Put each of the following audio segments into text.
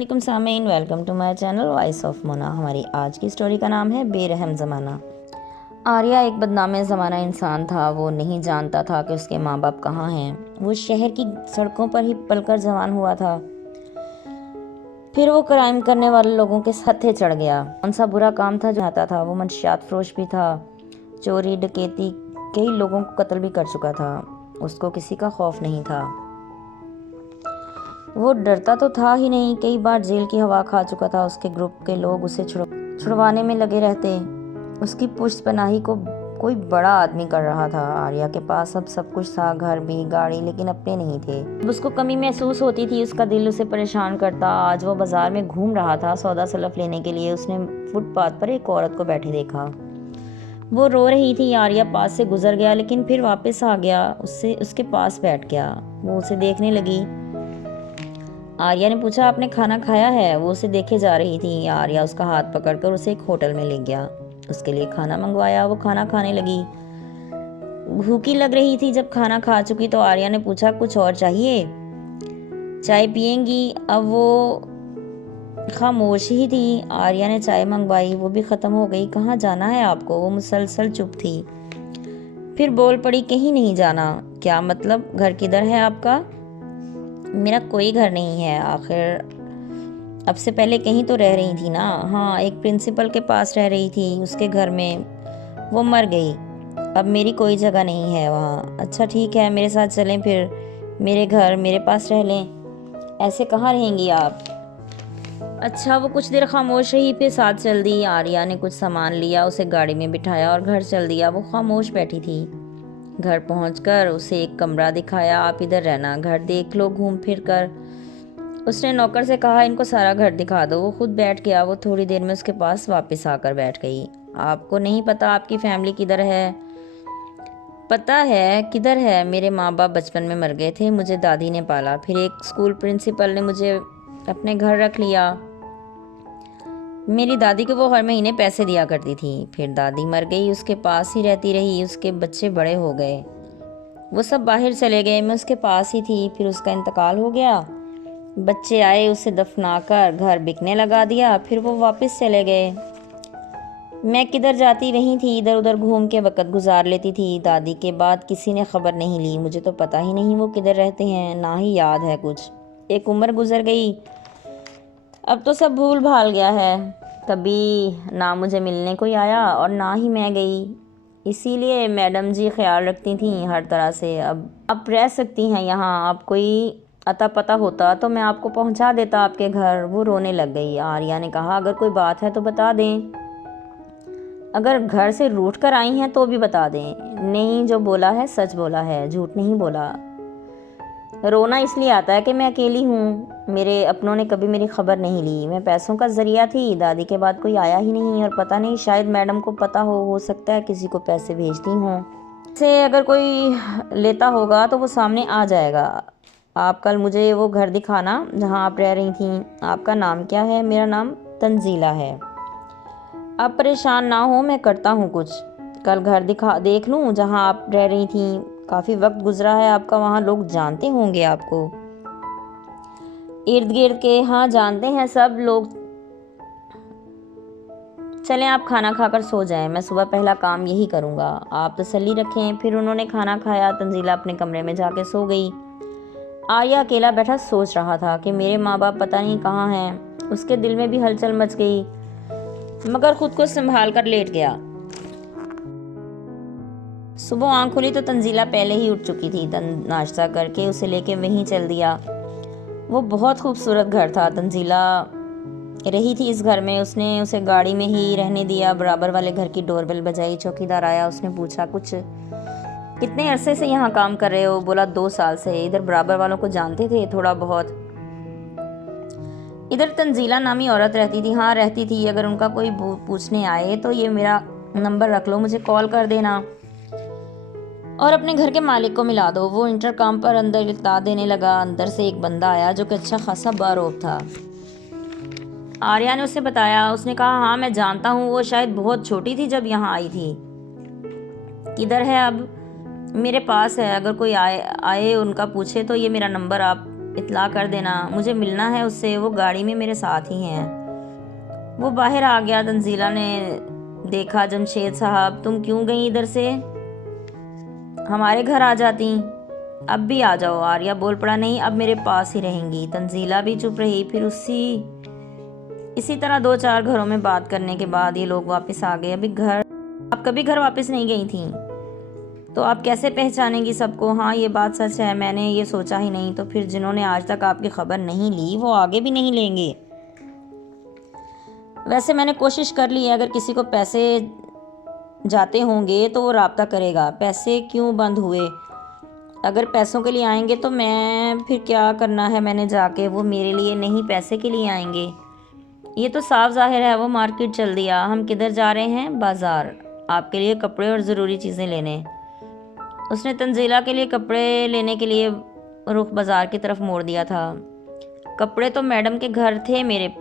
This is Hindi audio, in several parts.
वालेकुम सामीन, welcome to my channel voice of Mona. हमारी आज की स्टोरी का नाम है बेरहम ज़माना। आर्या एक बदनाम ज़माना इंसान था। वो नहीं जानता था कि उसके माँ बाप कहाँ हैं। वो शहर की सड़कों पर ही पलकर जवान हुआ था। फिर वो क्राइम करने वाले लोगों के हत्थे चढ़ गया। कौन सा बुरा काम था जो आता था। वो मंशियात फरोश भी था। चोरी डकैती, कई लोगों को कत्ल भी कर चुका था। उसको किसी का खौफ नहीं था। वो डरता तो था ही नहीं, कई बार जेल की हवा खा चुका था। उसके ग्रुप के लोग उसे छुड़वाने में लगे रहते। उसकी पुश्तपनाही को कोई बड़ा आदमी कर रहा था। आर्या के पास अब सब कुछ था, घर भी, गाड़ी, लेकिन अपने नहीं थे। अब उसको कमी महसूस होती थी। उसका दिल उसे परेशान करता। आज वो बाजार में घूम रहा था सौदा सलफ लेने के लिए। उसने फुटपाथ पर एक औरत को बैठे देखा। वो रो रही थी। आर्या पास से गुजर गया, लेकिन फिर वापस आ गया, उसके पास बैठ गया। वो उसे देखने लगी। आर्या ने पूछा, आपने खाना खाया है? वो उसे देखे जा रही थी। आर्या उसका हाथ पकड़कर उसे एक होटल में ले गया। उसके लिए खाना मंगवाया। वो खाना खाने लगी। भूखी लग रही थी। जब खाना खा चुकी तो आर्या ने पूछा, कुछ और चाहिए? चाय पियेंगी? अब वो खामोश ही थी। आर्या ने चाय मंगवाई, वो भी खत्म हो गई। कहाँ जाना है आपको? वो मुसलसल चुप थी। फिर बोल पड़ी, कहीं नहीं जाना। क्या मतलब? घर किधर है आपका? मेरा कोई घर नहीं है। आखिर अब से पहले कहीं तो रह रही थी ना? हाँ, एक प्रिंसिपल के पास रह रही थी, उसके घर में। वो मर गई। अब मेरी कोई जगह नहीं है वहाँ। अच्छा ठीक है, मेरे साथ चलें फिर। मेरे घर, मेरे पास रह लें। ऐसे कहाँ रहेंगी आप? अच्छा। वो कुछ देर खामोश रही, फिर साथ चल दी। आर्या ने कुछ सामान लिया, उसे गाड़ी में बिठाया और घर चल दिया। वो खामोश बैठी थी। घर पहुंचकर उसे एक कमरा दिखाया। आप इधर रहना, घर देख लो घूम फिर कर। उसने नौकर से कहा, इनको सारा घर दिखा दो। वो खुद बैठ गया। वो थोड़ी देर में उसके पास वापस आकर बैठ गई। आपको नहीं पता आपकी फैमिली किधर है? पता है किधर है। मेरे माँ बाप बचपन में मर गए थे, मुझे दादी ने पाला। फिर एक स्कूल प्रिंसिपल ने मुझे अपने घर रख लिया। मेरी दादी को वो हर महीने पैसे दिया करती थी। फिर दादी मर गई, उसके पास ही रहती रही। उसके बच्चे बड़े हो गए, वो सब बाहर चले गए, मैं उसके पास ही थी। फिर उसका इंतकाल हो गया। बच्चे आए, उसे दफनाकर घर बिकने लगा दिया। फिर वो वापस चले गए। मैं किधर जाती रही थी, इधर उधर घूम के वक़्त गुजार लेती थी। दादी के बाद किसी ने खबर नहीं ली। मुझे तो पता ही नहीं वो किधर रहते हैं, ना ही याद है कुछ। एक उम्र गुजर गई, अब तो सब भूल भाल गया है। कभी ना मुझे मिलने कोई आया और ना ही मैं गई। इसीलिए मैडम जी ख्याल रखती थी हर तरह से। अब आप रह सकती हैं यहाँ। आप कोई अता पता होता तो मैं आपको पहुँचा देता आपके घर। वो रोने लग गई। आर्या ने कहा, अगर कोई बात है तो बता दें। अगर घर से रूठ कर आई हैं तो भी बता दें। नहीं, जो बोला है सच बोला है, झूठ नहीं बोला। रोना इसलिए आता है कि मैं अकेली हूँ। मेरे अपनों ने कभी मेरी खबर नहीं ली। मैं पैसों का जरिया थी, दादी के बाद कोई आया ही नहीं। और पता नहीं, शायद मैडम को पता हो सकता है किसी को पैसे भेजती हूँ। से अगर कोई लेता होगा तो वो सामने आ जाएगा। आप कल मुझे वो घर दिखाना जहाँ आप रह रही थी। आपका नाम क्या है? मेरा नाम तंजीला है। आप परेशान ना हो, मैं करता हूँ कुछ। कल घर देख लूँ जहाँ आप रह रही थी। काफ़ी वक्त गुजरा है आपका वहाँ, लोग जानते होंगे आपको इर्द गिर्द के। हाँ, जानते हैं सब लोग। चलें, आप खाना खाकर सो जाएं, मैं सुबह पहला काम यही करूँगा। आप तसल्ली रखें। फिर उन्होंने खाना खाया। तंजीला अपने कमरे में जाके सो गई। आर्या अकेला बैठा सोच रहा था कि मेरे माँ बाप पता नहीं कहाँ हैं। उसके दिल में भी हलचल मच गई, मगर खुद को संभाल कर लेट गया। सुबह आँख खुली तो तंजीला पहले ही उठ चुकी थी। नाश्ता करके उसे लेके वहीं चल दिया। वो बहुत खूबसूरत घर था। तंजीला रही थी इस घर में। उसने उसे गाड़ी में ही रहने दिया। बराबर वाले घर की डोरबेल बजाई। चौकीदार आया। उसने पूछा, कुछ कितने अरसे से यहाँ काम कर रहे हो? बोला, 2 साल से। इधर बराबर वालों को जानते थे? थोड़ा बहुत। इधर तंजीला नामी औरत रहती थी? हाँ, रहती थी। अगर उनका कोई पूछने आए तो ये मेरा नंबर रख लो, मुझे कॉल कर देना और अपने घर के मालिक को मिला दो। वो इंटरकॉम पर अंदर इत्तला देने लगा। अंदर से एक बंदा आया जो कि अच्छा खासा बारोब था। आर्या ने उसे बताया। उसने कहा, हाँ मैं जानता हूँ, वो शायद बहुत छोटी थी जब यहाँ आई थी। किधर है अब? मेरे पास है। अगर कोई आए उनका पूछे तो ये मेरा नंबर आप इत्तला कर देना, मुझे मिलना है उससे, वो गाड़ी में मेरे साथ ही हैं। वो बाहर आ गया। तंजीला ने देखा, जमशेद साहब तुम क्यों गई इधर से, हमारे घर आ जाती। अब भी आ जाओ। आर्या बोल पड़ा, नहीं अब मेरे पास ही रहेंगी। तंजीला भी चुप रही। फिर इसी तरह 2-4 घरों में बात करने के बाद ये लोग वापस आ गए। आप कभी घर वापस नहीं गई थी, तो आप कैसे पहचानेंगी सबको। हाँ ये बात सच है, मैंने ये सोचा ही नहीं। तो फिर जिन्होंने आज तक आपकी खबर नहीं ली वो आगे भी नहीं लेंगे। वैसे मैंने कोशिश कर ली है, अगर किसी को पैसे जाते होंगे तो वो राब्ता करेगा। पैसे क्यों बंद हुए, अगर पैसों के लिए आएंगे तो मैं फिर क्या करना है मैंने जाके, वो मेरे लिए नहीं पैसे के लिए आएंगे। ये तो साफ जाहिर है। वो मार्केट चल दिया। हम किधर जा रहे हैं, बाज़ार, आपके लिए कपड़े और ज़रूरी चीज़ें लेने। उसने तंजीला के लिए कपड़े लेने के लिए रुख बाज़ार की तरफ मोड़ दिया था। कपड़े तो मैडम के घर थे मेरे,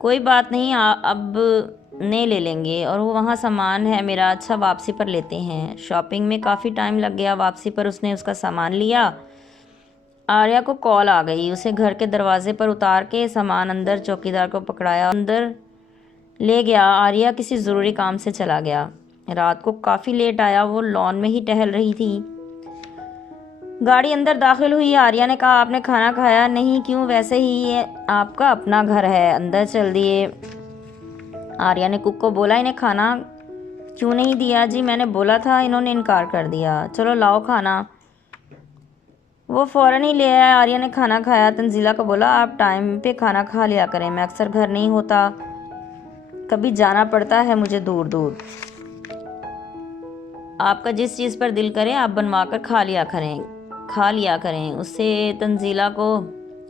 कोई बात नहीं, अब ने ले लेंगे, और वो वहाँ सामान है मेरा, अच्छा वापसी पर लेते हैं। शॉपिंग में काफ़ी टाइम लग गया। वापसी पर उसने उसका सामान लिया। आर्या को कॉल आ गई। उसे घर के दरवाजे पर उतार के सामान अंदर चौकीदार को पकड़ाया, अंदर ले गया। आर्या किसी ज़रूरी काम से चला गया। रात को काफ़ी लेट आया। वो लॉन में ही टहल रही थी। गाड़ी अंदर दाखिल हुई। आर्या ने कहा, आपने खाना खाया नहीं, क्यों, वैसे ही ये आपका अपना घर है, अंदर चल दिए। आर्या ने कुक को बोला, इन्हें खाना क्यों नहीं दिया। जी मैंने बोला था, इन्होंने इनकार कर दिया। चलो लाओ खाना। वो फ़ौरन ही ले आया। आर्या ने खाना खाया। तंजीला को बोला, आप टाइम पे खाना खा लिया करें, मैं अक्सर घर नहीं होता, कभी जाना पड़ता है मुझे दूर दूर। आपका जिस चीज़ पर दिल करे आप बनवा कर खा लिया करें। उससे तंजीला को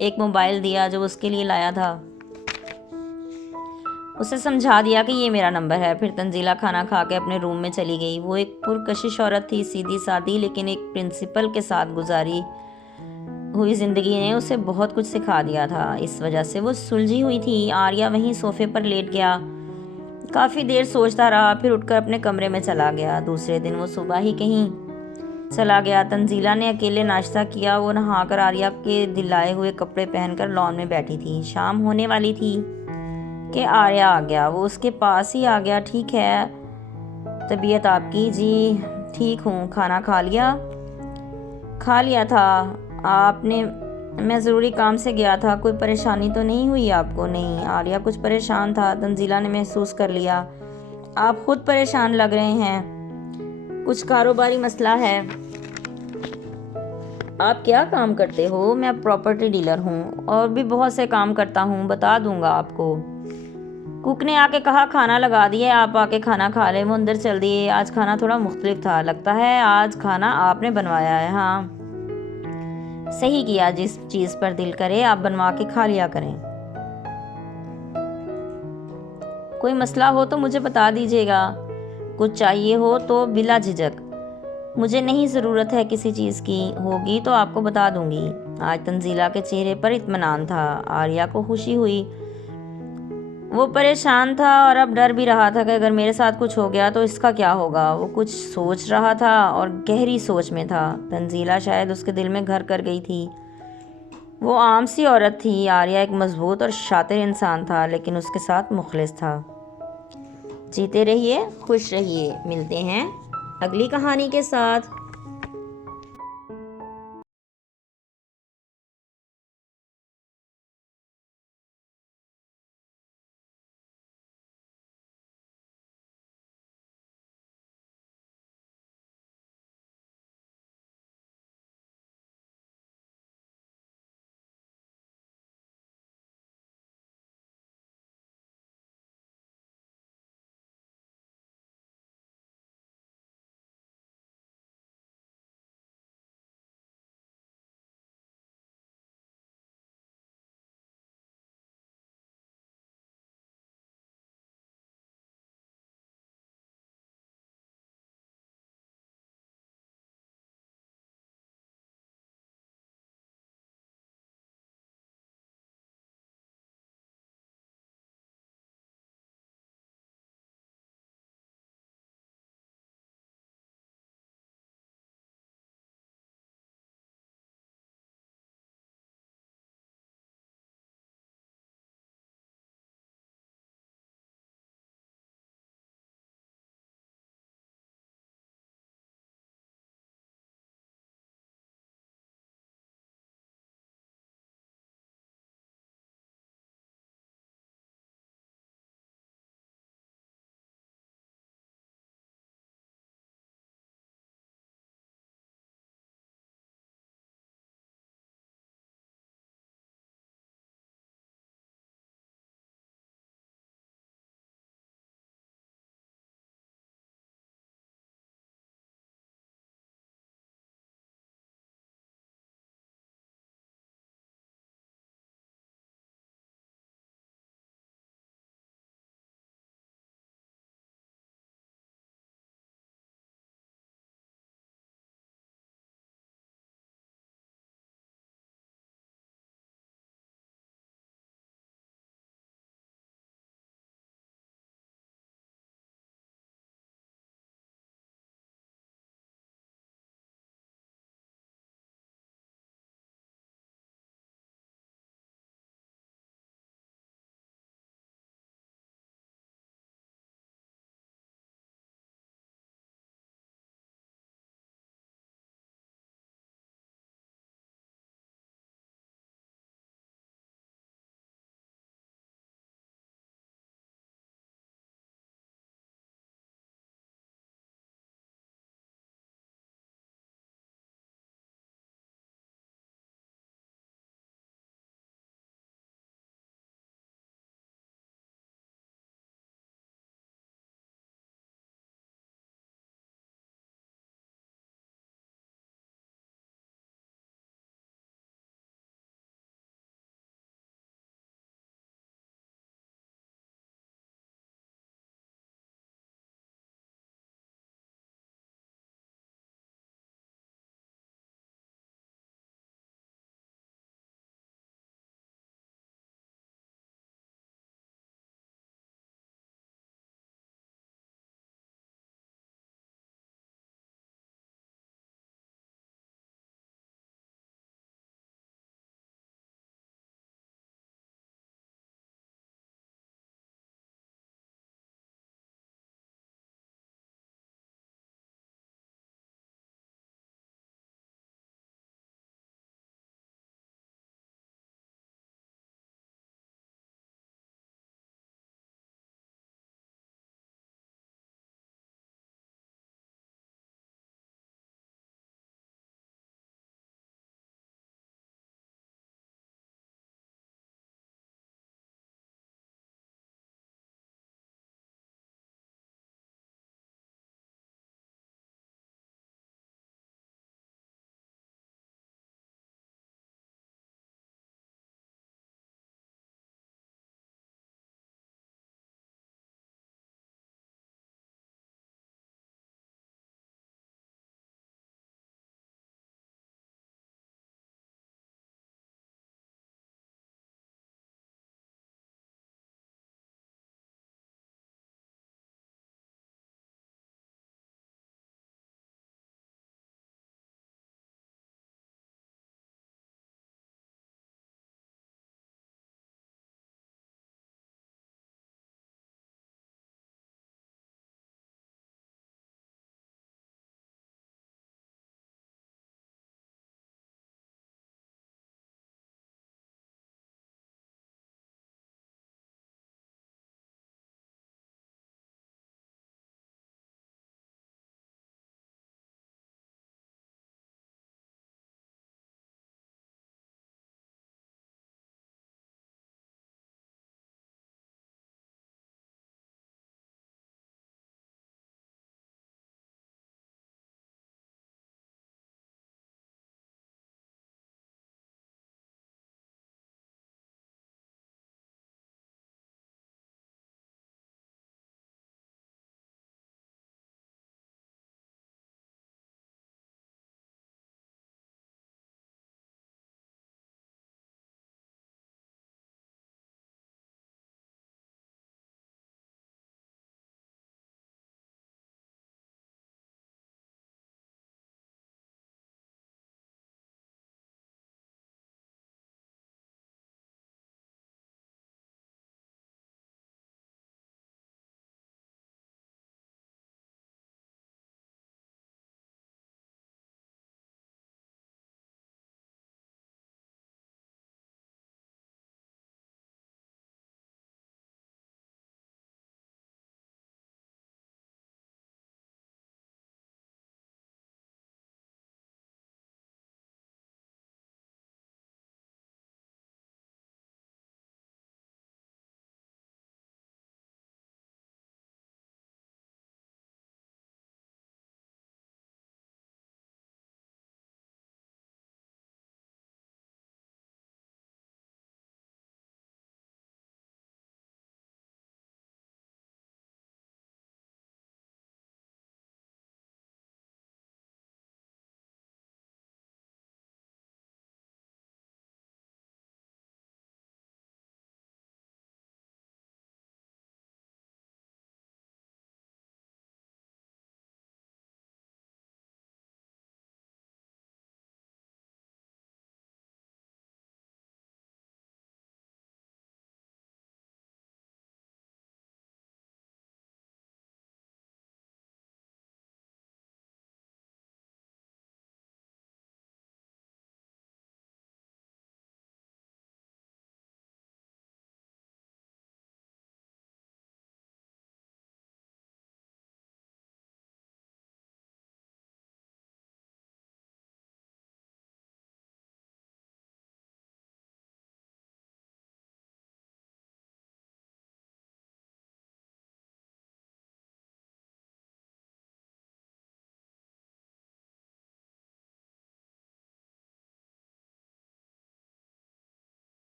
एक मोबाइल दिया जो उसके लिए लाया था। उसे समझा दिया कि ये मेरा नंबर है। फिर तंजीला खाना खा के अपने रूम में चली गई। वो एक पुरकशिश औरत थी, सीधी सादी, लेकिन एक प्रिंसिपल के साथ गुजारी हुई ज़िंदगी ने उसे बहुत कुछ सिखा दिया था। इस वजह से वो सुलझी हुई थी। आर्या वहीं सोफे पर लेट गया, काफ़ी देर सोचता रहा, फिर उठकर अपने कमरे में चला गया। दूसरे दिन वो सुबह ही कहीं चला गया। तंजीला ने अकेले नाश्ता किया। वो नहाकर आर्या के दिलाए हुए कपड़े पहनकर लॉन में बैठी थी। शाम होने वाली थी कि आर्या आ गया। वो उसके पास ही आ गया। ठीक है, तबीयत आपकी? जी ठीक हूँ। खाना खा लिया था आपने? मैं ज़रूरी काम से गया था। कोई परेशानी तो नहीं हुई आपको? नहीं। आर्या कुछ परेशान था। तंजीला ने महसूस कर लिया, आप खुद परेशान लग रहे हैं, कुछ कारोबारी मसला है। आप क्या काम करते हो? मैं प्रॉपर्टी डीलर हूँ, और भी बहुत से काम करता हूँ, बता दूंगा आपको। कुक ने आके कहा, खाना लगा दिए, आप आके खाना खा लें। वो अंदर चल दिए। आज खाना थोड़ा मुख्तलिफ था, लगता है आज खाना आपने बनवाया है। हाँ सही किया, जिस चीज़ पर दिल करे आप बनवा के खा लिया करें। कोई मसला हो तो मुझे बता दीजिएगा, कुछ चाहिए हो तो बिला झिझक। मुझे नहीं ज़रूरत है किसी चीज़ की, होगी तो आपको बता दूंगी। आज तंजीला के चेहरे पर इत्मीनान था। आर्या को खुशी हुई। वो परेशान था और अब डर भी रहा था कि अगर मेरे साथ कुछ हो गया तो इसका क्या होगा। वो कुछ सोच रहा था और गहरी सोच में था। तंजीला शायद उसके दिल में घर कर गई थी। वो आम सी औरत थी। आर्या एक मजबूत और शातिर इंसान था, लेकिन उसके साथ मुखलिस था। जीते रहिए, खुश रहिए। मिलते हैं अगली कहानी के साथ।